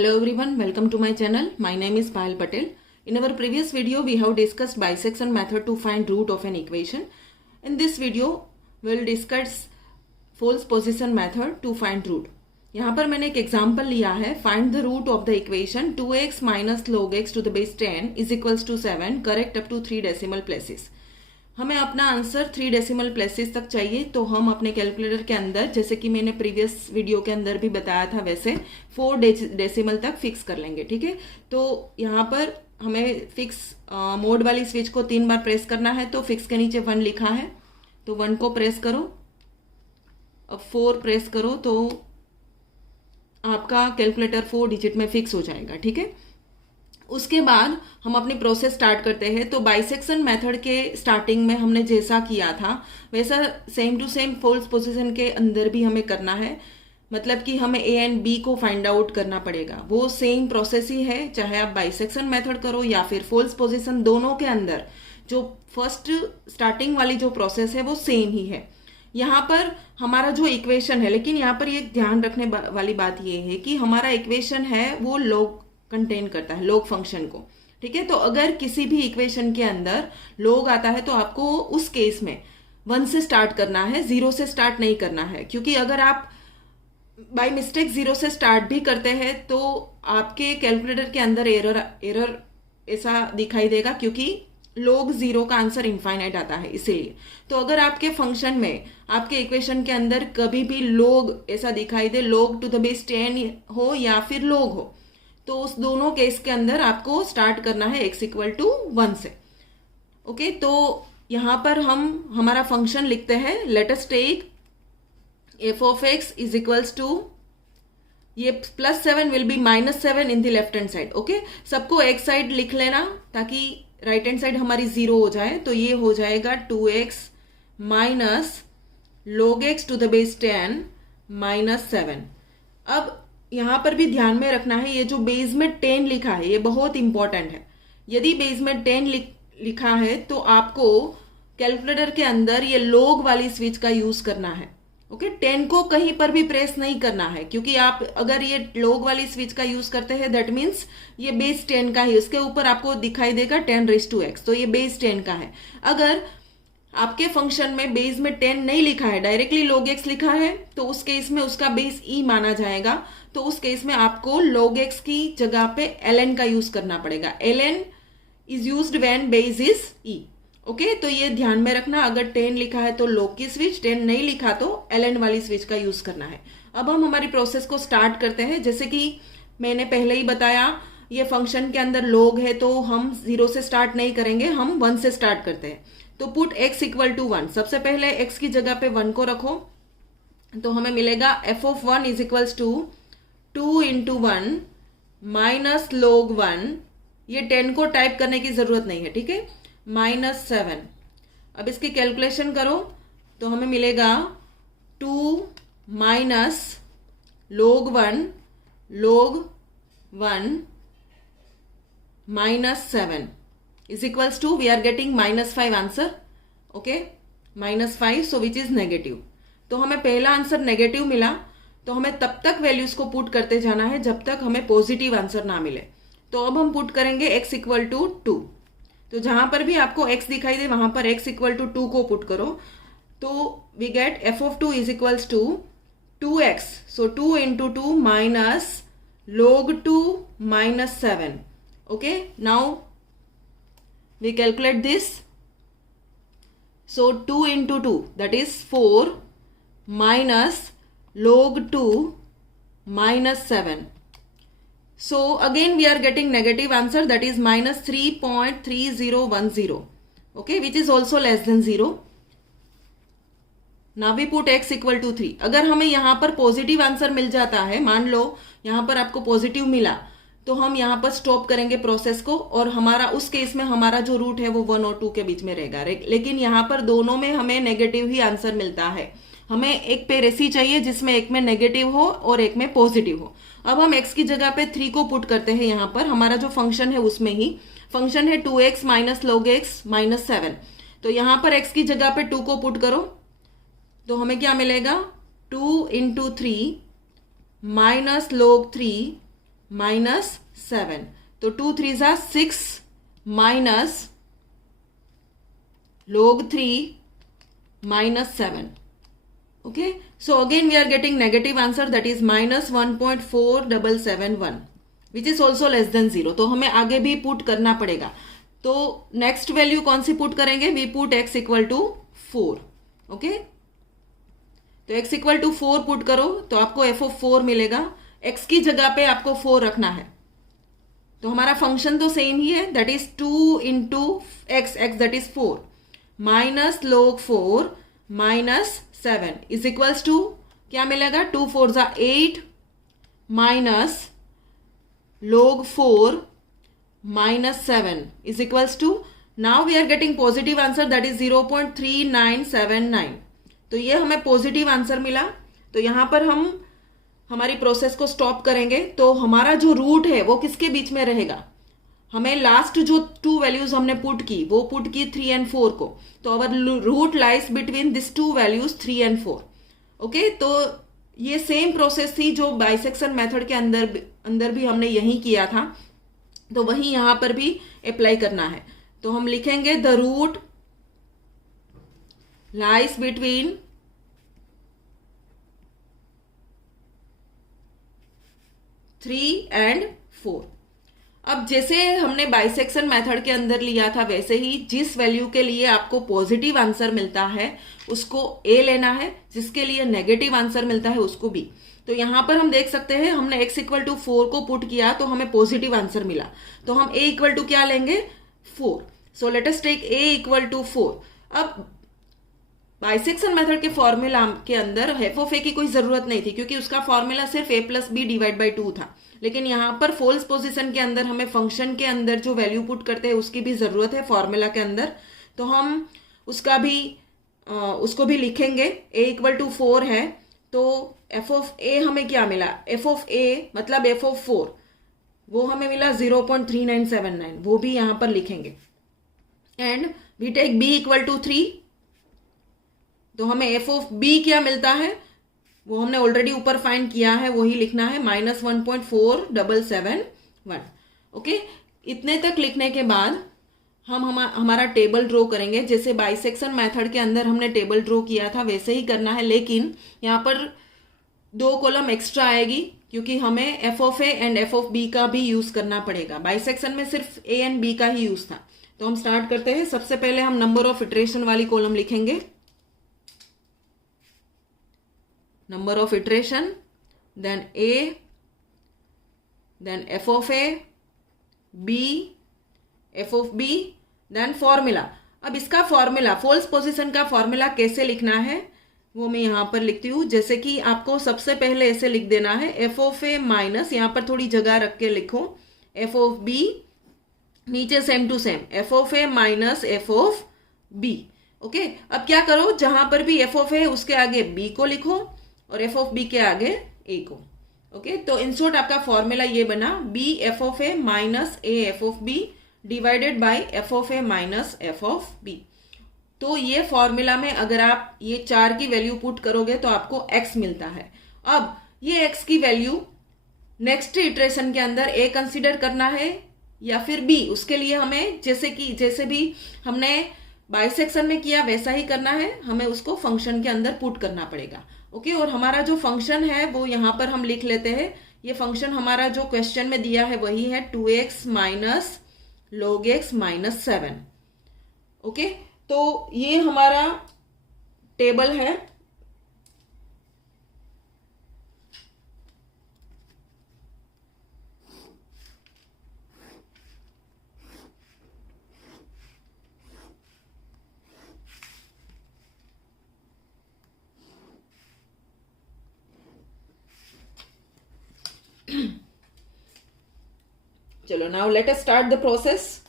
Hello everyone, welcome to my channel. My name is Payal Patel. In our previous video, we have discussed bisection method to find root of an equation. In this video, we will discuss false position method to find root. यहाँ पर मैंने एक example लिया है. Find the root of the equation 2x minus log x to the base 10 is equals to 7. Correct up to 3 decimal places. हमें अपना answer 3 decimal places तक चाहिए, तो हम अपने कैलकुलेटर के अंदर, जैसे कि मैंने प्रीवियस वीडियो के अंदर भी बताया था, वैसे 4 डेसिमल तक फिक्स कर लेंगे. ठीक है, तो यहाँ पर हमें फिक्स मोड वाली स्विच को 3 बार प्रेस करना है. तो फिक्स के नीचे 1 लिखा है, तो 1 को प्रेस करो. अब 4 प्रेस करो तो आपका कैलकुलेटर 4 डिजिट में फिक्स हो जाएगा. ठीक है, उसके बाद हम अपनी प्रोसेस स्टार्ट करते हैं. तो बाइसेक्शन मेथड के स्टार्टिंग में हमने जैसा किया था वैसा same to same false position के अंदर भी हमें करना है. मतलब कि हमें ए एंड बी को फाइंड आउट करना पड़ेगा. वो सेम प्रोसेस ही है, चाहे आप बाइसेक्शन मेथड करो या फिर फॉल्स पोजीशन. दोनों के अंदर जो फर्स्ट स्टार्टिंग वाली जो प्रोसेस है वो सेम ही है. यहाँ पर हमारा जो इक्वेशन है, लेकिन यहाँ पर ये ध्यान रखने वाली बात ये है कि हमारा इक्वेशन है वो लॉग कंटेन करता है, लॉग फंक्शन को. ठीक है, तो अगर किसी भी इक्वेशन के अंदर लॉग आता है तो आपको उस केस में 1 से स्टार्ट करना है, 0 से स्टार्ट नहीं करना है. क्योंकि अगर आप बाय मिस्टेक 0 से स्टार्ट भी करते हैं तो आपके कैलकुलेटर के अंदर एरर ऐसा दिखाई देगा, क्योंकि log 0 का आंसर इनफाइनाइट आता है इसीलिए. तो अगर आपके फंक्शन में, आपके इक्वेशन के अंदर कभी भी log ऐसा दिखाई दे, log टू द बेस 10 हो या फिर log हो, तो उस दोनों केस के अंदर आपको स्टार्ट करना है x इक्वल टू 1 से. ओके, तो यहां पर हम हमारा फंक्शन लिखते हैं. Let us take f of x is equals to, ये +7 will be -7 in the left hand side. Okay, सबको एक साइड लिख लेना ताकि राइट हैंड साइड हमारी 0 हो जाए. तो ये हो जाएगा 2x minus log x to the base 10 -7. अब यहां पर भी ध्यान में रखना है, ये जो बेस में 10 लिखा है ये बहुत इंपॉर्टेंट है. यदि बेस में 10 लिखा है तो आपको कैलकुलेटर के अंदर ये log वाली स्विच का यूज करना है. ओके, 10 को कहीं पर भी प्रेस नहीं करना है, क्योंकि आप अगर ये log वाली स्विच का यूज करते हैं दैट मीन्स ये बेस 10 का ही, उसके ऊपर आपको दिखाई देगा 10⁻⁴, तो ये बेस 10 का है. अगर आपके फंक्शन में बेस में 10 नहीं लिखा है, डायरेक्टली log x लिखा है, तो उस केस में उसका बेस e माना जाएगा. तो उस केस में आपको log x की जगह पे ln का यूज करना पड़ेगा. ln is used when base is e. Okay, तो ये ध्यान में रखना, अगर 10 लिखा है तो log की स्विच, 10 नहीं लिखा तो ln वाली स्विच का यूज करना है. अब हम हमारी प्रोसेस को स्टार्ट करते हैं. जैसे कि मैंने पहले ही बताया, ये फंक्शन के अंदर log है तो हम 0 से स्टार्ट नहीं करेंगे, हम 1 से स्टार्ट करते हैं. तो पुट x इक्वल टू 1. सबसे पहले x की जगह पे 1 को रखो, तो हमें मिलेगा f of 1 is equals to 2 into 1 minus log 1. ये 10 को टाइप करने की जरूरत नहीं है. ठीक है, -7. अब इसकी कैलकुलेशन करो तो हमें मिलेगा 2 minus log 1 -7 is equals to, we are getting -5 answer. Okay, -5, so which is negative. तो हमें पहला आंसर नेगेटिव मिला, तो हमें तब तक वैल्यूज को पुट करते जाना है जब तक हमें पॉजिटिव आंसर ना मिले. तो अब हम पुट करेंगे x इक्वल टू 2. तो जहां पर भी आपको x दिखाई दे वहां पर x इक्वल टू 2 को पुट करो. तो we get f of 2 is equals to 2x. So 2 into 2 minus log 2 -7. Okay, now we calculate this. So 2 into 2 that is 4 minus log 2 -7. So again we are getting negative answer, that is -3.3010. Okay, which is also less than 0. Now we put x equal to 3. अगर हमें यहाँ पर positive answer मिल जाता है, मान लो यहाँ पर आपको पॉजिटिव मिला, तो हम यहाँ पर स्टॉप करेंगे प्रोसेस को, और हमारा उस केस में हमारा जो रूट है वो 1 और 2 के बीच में रहेगा. लेकिन यहाँ पर दोनों में हमें नेगेटिव ही आंसर मिलता है. हमें एक पेयर ऐसी चाहिए जिसमें एक में नेगेटिव हो और एक में पॉजिटिव हो. अब हम x की जगह पे 3 को पुट करते हैं. यहाँ पर हमारा जो फंक्शन है उसमें ही फंक्शन है 2x माइनस log x -7. तो यहाँ पर x की जगह पे 2 को पुट करो, तो हमें क्या मिलेगा, 2 इंटू 3 माइनस log 3 माइनस 7, तो 2 3 ज़ा 6 minus log 3 minus 7. Okay, so again we are getting negative answer, that is minus 1.4771, which is also less than 0. तो हमें आगे भी पुट करना पड़ेगा. तो नेक्स्ट वैल्यू कौन सी पुट करेंगे? We put x equal to 4. Okay, तो x इक्वल टू 4 पुट करो तो आपको f ऑफ 4 मिलेगा. x की जगह पे आपको 4 रखना है. तो हमारा फंक्शन तो सेम ही है, that is 2 into X, that is 4 minus log 4 minus 7 is equals to क्या मिलेगा? 2 4 ज़ा 8 minus log 4 minus 7 is equals to, now we are getting positive answer, that is 0.3979. तो ये हमें पॉजिटिव आंसर मिला. तो यहां पर हम हमारी प्रोसेस को स्टॉप करेंगे. तो हमारा जो रूट है वो किसके बीच में रहेगा? हमें लास्ट जो 2 वैल्यूज हमने पुट की वो पुट की 3 एंड 4 को, तो our root lies between this 2 values 3 and 4. Okay, तो ये सेम प्रोसेस थी जो बाइसेक्शन मेथड के अंदर भी हमने यही किया था, तो वही यहां पर भी अप्लाई करना है. तो हम लिखेंगे the root lies between 3 and 4. अब जैसे हमने बाइसेक्शन मेथड के अंदर लिया था वैसे ही जिस वैल्यू के लिए आपको पॉजिटिव आंसर मिलता है उसको ए लेना है, जिसके लिए नेगेटिव आंसर मिलता है उसको बी. तो यहां पर हम देख सकते हैं हमने x इक्वल टू 4 को पुट किया तो हमें पॉजिटिव आंसर मिला, तो हम a इक्वल टू क्या लेंगे? 4. So let us take a equal to 4. अब बाइसेक्शन मेथड के फॉर्मूला के अंदर एफ ऑफ ए की कोई जरूरत नहीं थी क्योंकि उसका फॉर्मूला सिर्फ a plus b divide by 2 था. लेकिन यहाँ पर फोल्स पोजीशन के अंदर हमें फंक्शन के अंदर जो वैल्यू पुट करते हैं उसकी भी जरूरत है फॉर्मूला के अंदर, तो हम उसको भी लिखेंगे. a इक्वल टू 4 है तो f ऑफ a हमें क्या मिला? f ऑफ a मतलब f ऑफ 4 वो हमें मिला 0.3979, वो भी यहाँ पर लिखेंगे. And we take b equal to 3, तो हमें f ऑफ b क्या मिलता है वो हमने ऑलरेडी ऊपर फाइंड किया है, वही लिखना है माइनस 1.4771. ओके, इतने तक लिखने के बाद हम हमारा टेबल ड्रॉ करेंगे. जैसे बाइसेक्शन मेथड के अंदर हमने टेबल ड्रॉ किया था वैसे ही करना है, लेकिन यहाँ पर 2 कॉलम एक्स्ट्रा आएगी क्योंकि हमें f of a and f of b का भी यूज करना पड़ेगा. बाइसेक्शन में सिर्फ ए एंड बी का ही यूज था. तो हम स्टार्ट करते हैं. सबसे पहले हम नंबर ऑफ इटरेशन वाली कॉलम लिखेंगे, number of iteration, then a, then f of a, b, f of b, then formula. अब इसका फॉर्मूला, फोल्स पोजीशन का फॉर्मूला कैसे लिखना है वो मैं यहाँ पर लिखती हूँ. जैसे कि आपको सबसे पहले ऐसे लिख देना है f of a माइनस, यहाँ पर थोड़ी जगह रख के लिखो, f of b, नीचे same to same f of a minus f of b. Okay, अब क्या करो, जहां पर भी f of a उसके आगे b को लिखो और f ऑफ b के आगे a को. ओके, तो इन शॉर्ट आपका फॉर्मूला ये बना b f of a minus a f of b divided by f of a minus f of b. तो ये फॉर्मूला में अगर आप ये 4 की वैल्यू पुट करोगे तो आपको x मिलता है. अब ये x की वैल्यू नेक्स्ट इटरेशन के अंदर a कंसिडर करना है या फिर b, उसके लिए हमें जैसे भी हमने बाइसेक्शन में किया वैसा ही करना है, हमें उसको फंक्शन के अंदर पुट करना पड़ेगा. ओके, और हमारा जो फंक्शन है वो यहाँ पर हम लिख लेते हैं. ये फंक्शन हमारा जो क्वेश्चन में दिया है वही है 2x minus log x minus 7. Okay, तो ये हमारा टेबल है. चलो, now let us start the process.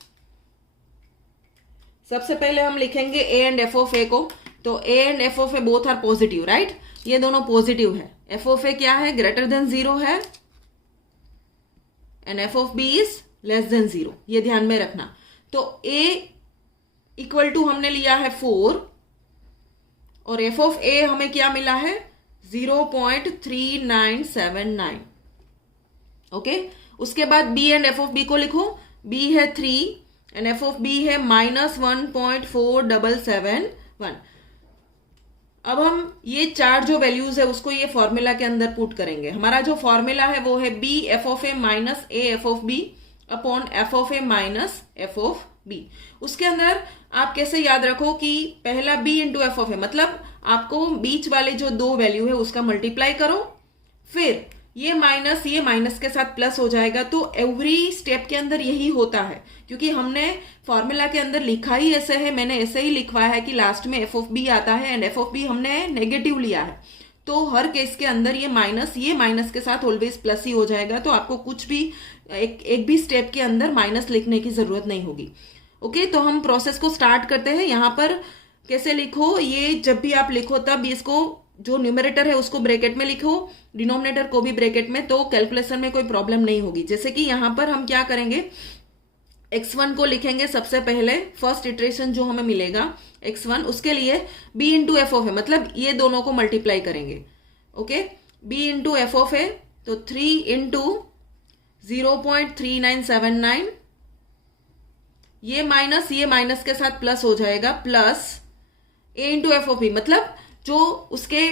सबसे पहले हम लिखेंगे a and f of a को. तो a and f of a both are positive, right? ये दोनों पॉजिटिव है. f ऑफ a क्या है? ग्रेटर देन 0 है and f of b is less than 0, ये ध्यान में रखना. तो a इक्वल टू हमने लिया है 4 और f ऑफ a हमें क्या मिला है? 0.3979. ओके, उसके बाद b and f of b को लिखो, बी है 3 एंड एफ ऑफ बी है -1.4771। अब हम ये चार जो वैल्यूज है उसको ये फॉर्मूला के अंदर पुट करेंगे। हमारा जो फॉर्मूला है वो है b F of A minus a f of b upon f of A minus F of b. उसके अंदर आप कैसे याद रखो कि पहला बी इंटू एफ ऑफ ए, मतलब आपको बीच वाले जो दो वैल्यू है उसका मल्टीप्लाई करो, फिर ये माइनस के साथ प्लस हो जाएगा। तो एवरी स्टेप के अंदर यही होता है, क्योंकि हमने फॉर्मूला के अंदर लिखा ही ऐसे है, मैंने ऐसे ही लिखवाया है कि लास्ट में एफ ऑफ बी आता है एंड एफ ऑफ बी हमने नेगेटिव लिया है। तो हर केस के अंदर ये माइनस के साथ ऑलवेज प्लस ही हो जाएगा। तो आपको कुछ भी एक भी स्टेप के अंदर माइनस लिखने की जरूरत नहीं होगी। ओके, तो हम प्रोसेस को स्टार्ट करते हैं। यहाँ पर कैसे लिखो, ये जब भी आप लिखो तब इसको जो न्यूमरेटर है उसको ब्रैकेट में लिखो, डिनोमिनेटर को भी ब्रैकेट में, तो कैलकुलेशन में कोई प्रॉब्लम नहीं होगी। जैसे कि यहाँ पर हम क्या करेंगे, x1 को लिखेंगे सबसे पहले, फर्स्ट इटरेशन जो हमें मिलेगा x1, उसके लिए b इंटू एफ ऑफ ए, मतलब ये दोनों को मल्टीप्लाई करेंगे। Okay, b into F of A, तो 3 इंटू 0.3979, ये माइनस के साथ प्लस हो जाएगा, plus a into F of b, मतलब जो उसके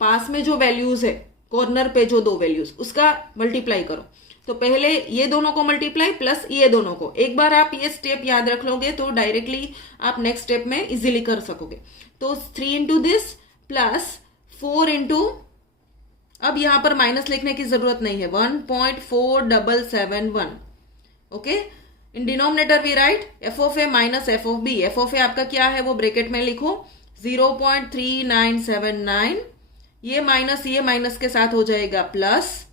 पास में जो वैल्यूज है कॉर्नर पे जो दो वैल्यूज उसका मल्टीप्लाई करो। तो पहले ये दोनों को मल्टीप्लाई प्लस ये दोनों को। एक बार आप ये स्टेप याद रख लोगे तो डायरेक्टली आप नेक्स्ट स्टेप में इजीली कर सकोगे। तो 3 इंटू दिस प्लस 4 इंटू, अब यहां पर माइनस लिखने की जरूरत नहीं है, 1.4771। Okay, in denominator we write F of A minus F of B. F of A आपका क्या है वो ब्रैकेट में लिखो 0.3979, ये माइनस के साथ हो जाएगा प्लस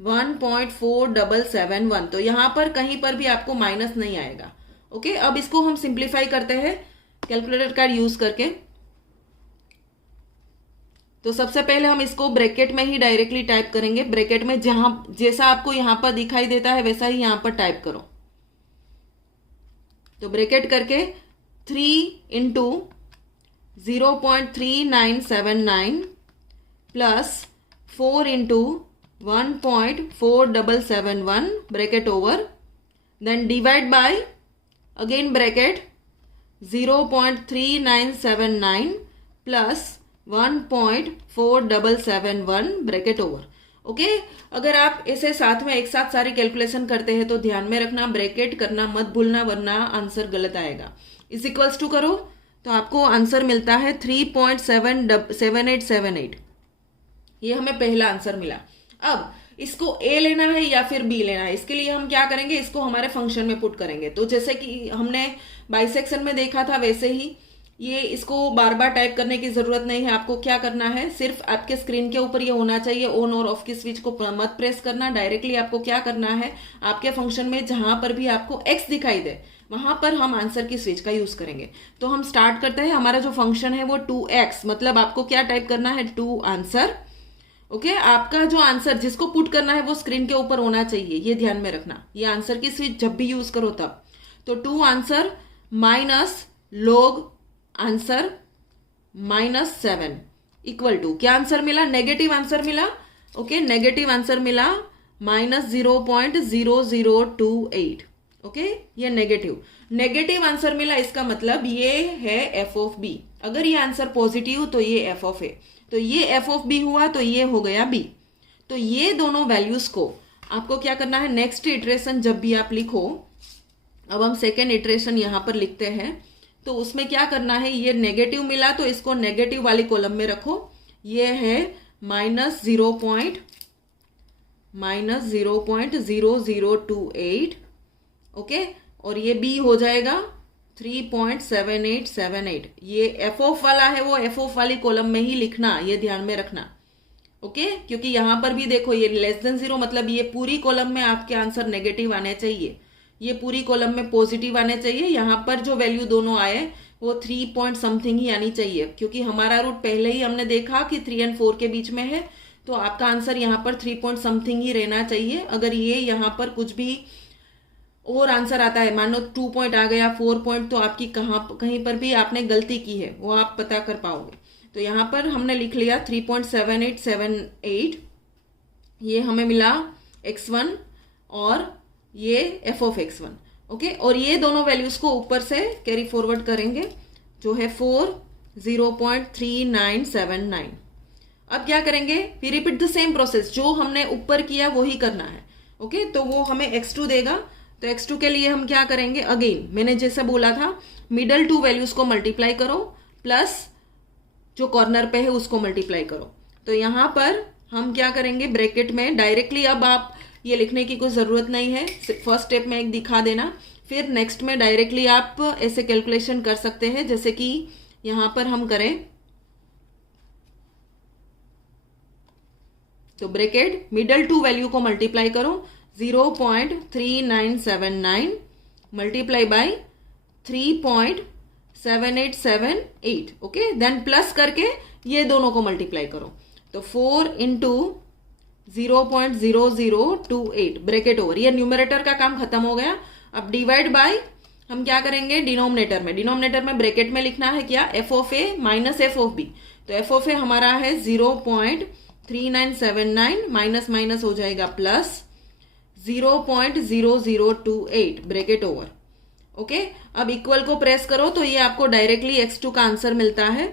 1.4771। तो यहां पर कहीं पर भी आपको माइनस नहीं आएगा। ओके, अब इसको हम सिंप्लीफाई करते हैं कैलकुलेटर का यूज करके। तो सबसे पहले हम इसको ब्रैकेट में ही डायरेक्टली टाइप करेंगे। ब्रैकेट में जहां जैसा आपको यहां पर दिखाई देता है वैसा ही यहां पर टाइप करो। तो ब्रैकेट करके 3 into 0.3979 plus 4 into 1.4771 bracket over, then divide by again bracket 0.3979 plus 1.4771 bracket over. Okay, अगर आप ऐसे साथ में एक साथ सारी कैलकुलेशन करते हैं तो ध्यान में रखना ब्रैकेट करना मत भूलना, वरना आंसर गलत आएगा। इज इक्वल्स टू करो तो आपको आंसर मिलता है 3.7878। ये हमें पहला आंसर मिला। अब इसको ए लेना है या फिर बी लेना है, इसके लिए हम क्या करेंगे, इसको हमारे फंक्शन में पुट करेंगे। तो जैसे कि हमने बाइसेक्शन में देखा था वैसे ही ये इसको बार बार टाइप करने की जरूरत नहीं है। आपको क्या करना है, सिर्फ आपके स्क्रीन के ऊपर ये होना चाहिए, ऑन और ऑफ की स्विच को मत प्रेस करना। डायरेक्टली आपको क्या करना है, आपके फंक्शन में जहां पर भी आपको एक्स दिखाई दे वहां पर हम आंसर की स्विच का यूज करेंगे। तो हम स्टार्ट करते हैं। हमारा जो फंक्शन है वो 2x, मतलब आपको क्या टाइप करना है, 2 आंसर। ओके, आपका जो आंसर जिसको पुट करना है वो स्क्रीन के ऊपर होना चाहिए, ये ध्यान में रखना। ये आंसर की स्विच जब भी यूज करो तब। तो 2 answer minus log answer -7 equal to, क्या आंसर मिला, नेगेटिव आंसर मिला। ओके, नेगेटिव आंसर मिला -0.0028। ओके, ये नेगेटिव आंसर मिला, इसका मतलब ये है एफ ऑफ बी। अगर ये आंसर पॉजिटिव तो ये एफ ऑफ ए, तो ये एफ ऑफ बी हुआ तो ये हो गया बी। तो ये दोनों वैल्यूज को आपको क्या करना है, नेक्स्ट इटरेशन जब भी आप लिखो, अब हम सेकेंड इटरेशन यहां पर लिखते हैं, तो उसमें क्या करना है, ये नेगेटिव मिला तो इसको नेगेटिव वाली कॉलम में रखो। ये है -0.0028। ओके, और ये बी हो जाएगा 3.7878। ये एफ ऑफ वाला है वो एफ ऑफ वाली कॉलम में ही लिखना, ये ध्यान में रखना। ओके, क्योंकि यहां पर भी देखो ये <0, मतलब ये पूरी कॉलम में आपके आंसर नेगेटिव आने चाहिए, ये पूरी कॉलम में पॉजिटिव आने चाहिए। यहाँ पर जो वैल्यू दोनों आए वो 3 पॉइंट समथिंग ही आनी चाहिए, क्योंकि हमारा रूट पहले ही हमने देखा कि 3 और 4 के बीच में है। तो आपका आंसर यहाँ पर 3 पॉइंट समथिंग ही रहना चाहिए। अगर ये यहाँ पर कुछ भी और आंसर आता है, मान लो 2 पॉइंट आ गया, 4 पॉइंट, तो आपकी कहीं पर भी आपने गलती की है वो आप पता कर पाओगे। तो यहाँ पर हमने लिख लिया 3.7878, ये हमें मिला x1 और ये f ऑफ x1। ओके, और ये दोनों वैल्यूज को ऊपर से कैरी फॉरवर्ड करेंगे, जो है 4 0.3979। अब क्या करेंगे, we repeat the same process, जो हमने ऊपर किया वही करना है। ओके, तो वो हमें x2 देगा। तो x2 के लिए हम क्या करेंगे, अगेन मैंने जैसा बोला था, मिडल टू वैल्यूज को मल्टीप्लाई करो प्लस जो कॉर्नर पे है उसको मल्टीप्लाई करो। तो यहाँ पर हम क्या करेंगे, ब्रैकेट में डायरेक्टली, अब आप ये लिखने की कोई ज़रूरत नहीं है, फर्स्ट स्टेप में एक दिखा देना, फिर नेक्स्ट में डायरेक्टली आप ऐसे कैलकुलेशन कर सकते हैं जैसे कि यहाँ पर हम करें। तो ब्रैकेट मिडल टू वैल्यू को मल्टीप्लाई करो, 0.3979 multiply by 3.7878। Okay, then plus करके ये दोनों को मल्टीप्लाई करो। तो 4 इंटू 0.0028 ब्रैकेट ओवर, ये न्यूमरेटर का काम खत्म हो गया। अब डिवाइड बाय हम क्या करेंगे, डिनोमिनेटर में ब्रैकेट में लिखना है क्या, f of A minus F of b. तो एफ ऑफ ए हमारा है 0.3979 माइनस माइनस हो जाएगा प्लस 0.0028 ब्रैकेट ओवर। ओके, अब इक्वल को प्रेस करो तो ये आपको डायरेक्टली x2 का आंसर मिलता है।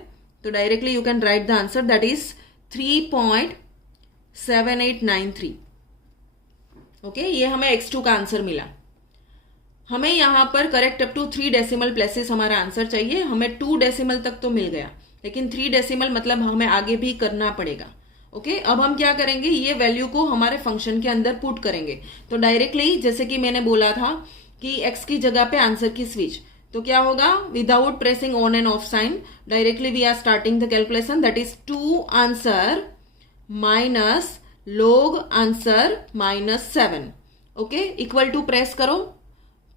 तो directly you can write the answer, that is 3.7893। Okay, ये हमें x2 का आंसर मिला। हमें यहाँ पर correct up to 3 decimal places हमारा आंसर चाहिए। हमें 2 डेसिमल तक तो मिल गया, लेकिन 3 डेसिमल मतलब हमें आगे भी करना पड़ेगा। ओके, अब हम क्या करेंगे, ये वैल्यू को हमारे फंक्शन के अंदर पुट करेंगे। तो डायरेक्टली जैसे कि मैंने बोला था कि x की जगह पे आंसर की स्विच, तो क्या होगा, without pressing on and off sign, directly we are starting the calculation, that is 2 answer minus log answer minus 7। Okay, equal to press करो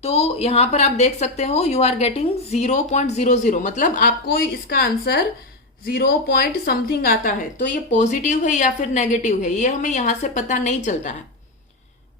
तो यहां पर आप देख सकते हो यू आर गेटिंग 0.00, मतलब आपको इसका आंसर 0 पॉइंट समथिंग आता है। तो ये पॉजिटिव है या फिर नेगेटिव है, ये हमें यहां से पता नहीं चलता है।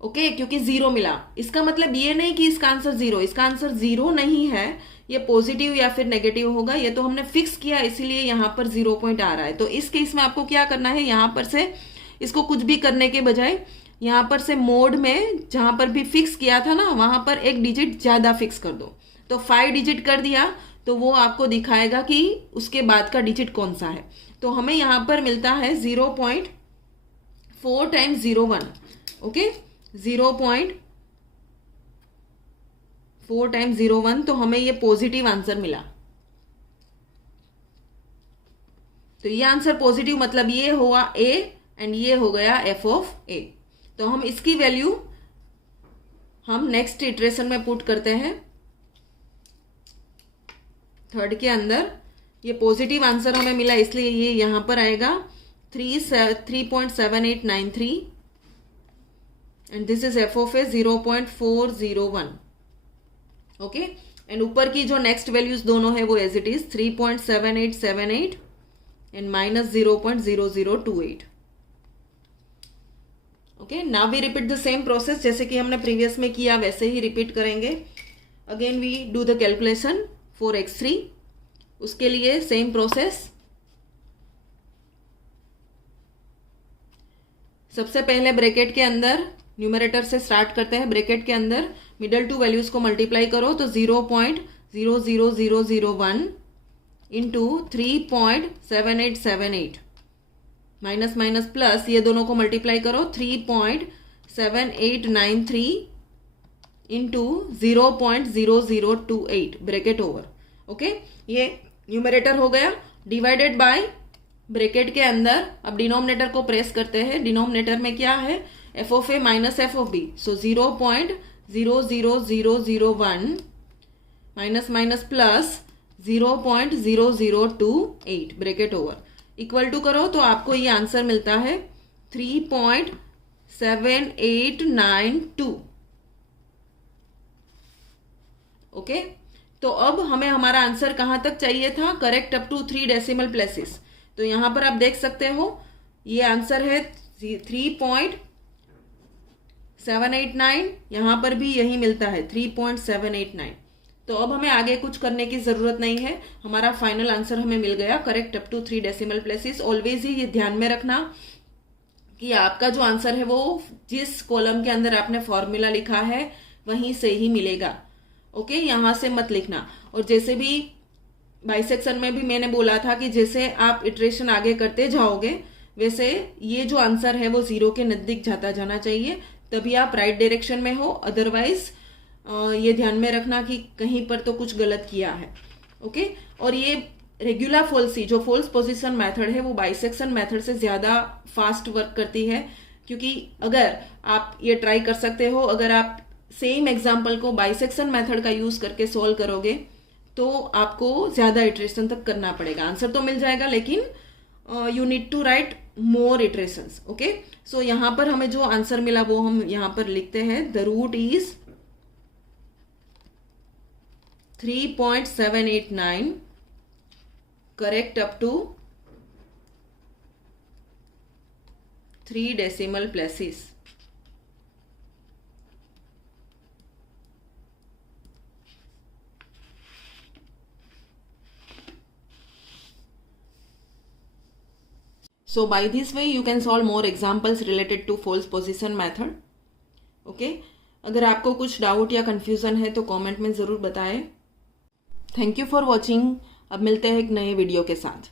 ओके, क्योंकि 0 मिला, इसका मतलब ये नहीं कि इसका आंसर 0, इसका आंसर 0 नहीं है, ये पॉजिटिव या फिर नेगेटिव होगा। ये तो हमने फिक्स किया, इसीलिए यहां पर 0 पॉइंट आ रहा है। तो इस केस में आपको क्या करना है, यहां पर से इसको कुछ भी करने के बजाय यहां पर से मोड में जहां पर भी फिक्स किया था ना, वहां पर एक डिजिट ज्यादा फिक्स कर दो। तो 5 डिजिट कर दिया तो वो आपको दिखाएगा कि उसके बाद का डिजिट कौन सा है। तो हमें यहां पर मिलता है 0.4 टाइम्स 01। ओके, 0.4 टाइम्स 01, तो हमें ये पॉजिटिव आंसर मिला। तो ये आंसर पॉजिटिव मतलब ये हुआ ए एंड ये हो गया एफ ऑफ ए। तो हम इसकी वैल्यू हम नेक्स्ट इटरेशन में पुट करते हैं, थर्ड के अंदर। ये पॉजिटिव आंसर हमें मिला इसलिए ये यहां पर आएगा 3.7893 and this is f of a 0.401। Okay, and ऊपर की जो नेक्स्ट वैल्यूज दोनों है वो as it is 3.7878 and minus 0.0028। Okay, now we repeat the same process, जैसे कि हमने प्रीवियस में किया वैसे ही रिपीट करेंगे। Again we do the calculation for x3। उसके लिए सेम प्रोसेस, सबसे पहले ब्रैकेट के अंदर न्यूमरेटर से स्टार्ट करते हैं। ब्रैकेट के अंदर मिडल टू वैल्यूज को मल्टीप्लाई करो तो 0.00001 इंटू 3.7878 माइनस माइनस प्लस, ये दोनों को मल्टीप्लाई करो 3.7893 इंटू 0.0028 ब्रैकेट ओवर। ओके, ये न्यूमरेटर हो गया, डिवाइडेड बाय ब्रैकेट के अंदर। अब डिनोमिनेटर को प्रेस करते हैं। डिनोमिनेटर में क्या है, f of A minus F of b, so 0.00001 minus minus plus 0.0028 bracket over, equal to करो तो आपको ये आंसर मिलता है 3.7892। ओके, तो अब हमें हमारा आंसर कहां तक चाहिए था, correct up to 3 decimal places. तो यहां पर आप देख सकते हो ये आंसर है 3.789, यहां पर भी यही मिलता है 3.789। तो अब हमें आगे कुछ करने की जरूरत नहीं है, हमारा फाइनल आंसर हमें मिल गया correct up to 3 decimal places. Always ही ये ध्यान में रखना कि आपका जो आंसर है वो जिस कॉलम के अंदर आपने फॉर्मूला लिखा है वहीं से ही मिलेगा। ओके, यहां से मत लिखना। और जैसे भी बाइसेक्शन में भी मैंने बोला था कि जैसे आप इटरेशन आगे करते जाओगे वैसे ये जो आंसर है वो 0 के नजदीक जाता जाना चाहिए, तभी आप राइट डायरेक्शन में हो। अदरवाइज ये ध्यान में रखना कि कहीं पर तो कुछ गलत किया है। ओके, और ये रेगुलर फॉल्सी जो फॉल्स पोजीशन मेथड है वो बाइसेक्शन मेथड से ज्यादा फास्ट वर्क करती है, क्योंकि अगर आप ये ट्राई कर सकते हो, अगर आप सेम एग्जाम्पल को बाइसेक्शन मेथड का यूज करके सोल्व करोगे तो आपको ज्यादा इटरेशन तक करना पड़ेगा। आंसर तो मिल जाएगा लेकिन you need to write more iterations. Okay, so यहां पर हमें जो आंसर मिला वो हम यहां पर लिखते हैं, the root is 3.789 correct up to 3 decimal places. So by this way you can solve more examples related to false position method. Okay? अगर आपको कुछ डाउट या कंफ्यूजन है तो कमेंट में ज़रूर बताएं। Thank you for watching. अब मिलते हैं एक नए वीडियो के साथ।